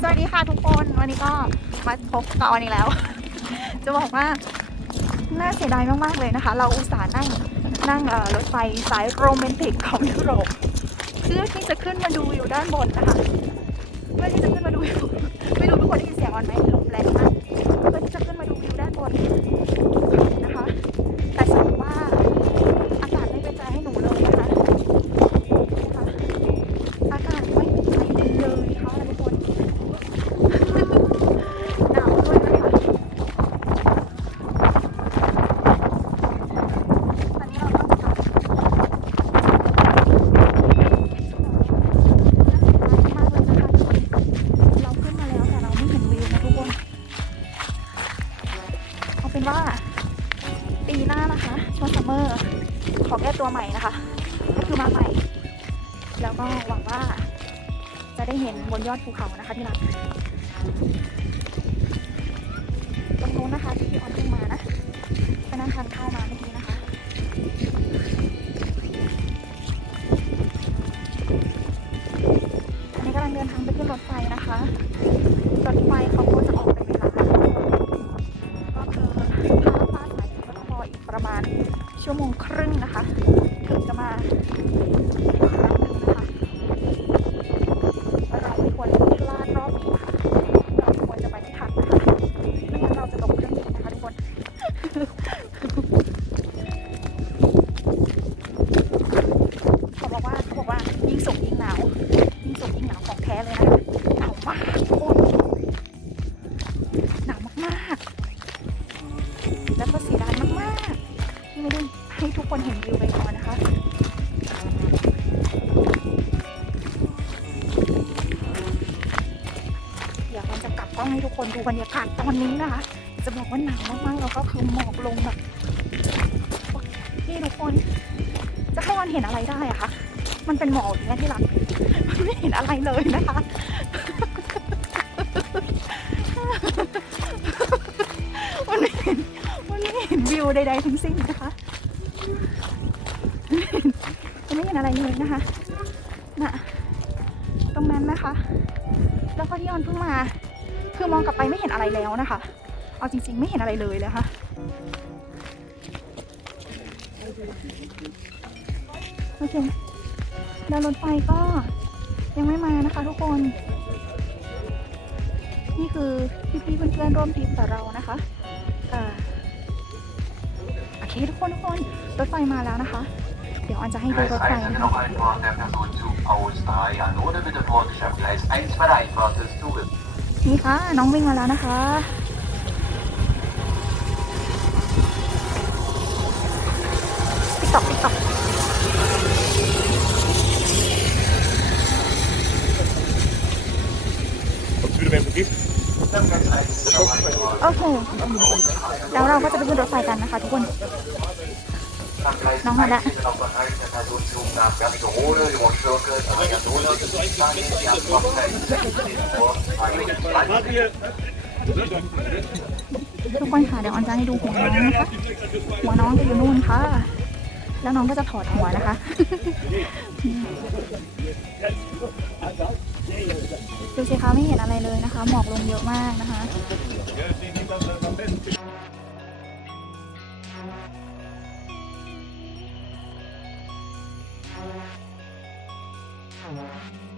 สวัสดีค่ะทุกคนวันนี้ก็มาพบกับวันนี้แล้ว จะบอกว่าน่าเสียดายมากๆเลยนะคะ เราอุตส่าห์นั่งนั่งรถไฟสายโรแมนติกของยุโรปเพื่อที่จะขึ้นมาดูอยู่ด้านบนนะคะเพื่อที่จะขึ้นมาดูอยู่ไม่รู้ทุกคนได้ยินเสียงออนไหมลมแรงมาก เอาเป็นว่า ปีหน้านะคะช่วงซัมเมอร์ขอแก้ตัวใหม่นะคะ ก็คือมาใหม่ แล้วก็หวังว่าจะได้เห็นบนยอดภูเขานะคะที่รักตรงนู้นนะคะที่ออนเพิ่งมานะไปนั่งทานข้าวมาเมื่อกี้นะคะอันนี้กำลังเดินทางไปขึ้นรถไฟนะคะ ประมาณชั่วโมงครึ่งนะคะถึงจะมา ให้ทุกคนเห็นวิวไปก่อนนะคะเดี๋ยวเราจะกลับกล้องให้ทุกคนดูบรรยากาศตอนนี้นะคะ จะบอกว่าหนาวมากๆแล้วก็คือหมอกลงแบบนี่ทุกคน จะให้วันเห็นอะไรได้อะคะมันเป็นหมอกอย่างเงี้ที่รักมันไม่เห็นอะไรเลยนะคะมันไม่เห็นมันไม่เห็นวิวใดๆทั้งสิ้นนะคะ ไม่เห็นอะไรเลยนะคะน่ะตรงนั้นนะคะ แล้วก็ที่ออนเพิ่งมา คือมองกลับไปไม่เห็นอะไรแล้วนะคะ เอาจริง ๆ ไม่เห็นอะไรเลยเลยค่ะโอเคเดินรถไฟก็ยังไม่มานะคะทุกคน นี่คือพี่ๆเพื่อนๆร่วมทริปกับเรานะคะอ่า โอเคทุกคนทุกคนรถไฟมาแล้วนะคะ เดี๋ยวออนจะให้ดูรถไฟ Gleis 1นะคะ noch Einfahrt der Personenzug Austria. Ohne bitte vorsichtig auf Gleis 1 bei der Einfahrt des Zuges. นี่ค่ะน้องวิ่งมาแล้วนะคะติ๊กต็อกติ๊กต็อก Wat duurde mijn vergif? โอเค แล้วเราก็จะไปขึ้นรถไฟกันนะคะ ทุกคน น้องมาละทุกคนค่ะเดี๋ยวออนจะให้ดูหัวน้องนะคะ หัวน้องจะอยู่นู่นค่ะ แล้วน้องก็จะถอดหัวนะคะ ดูสิคะไม่เห็นอะไรเลยนะคะ หมอกลงเยอะมากนะคะน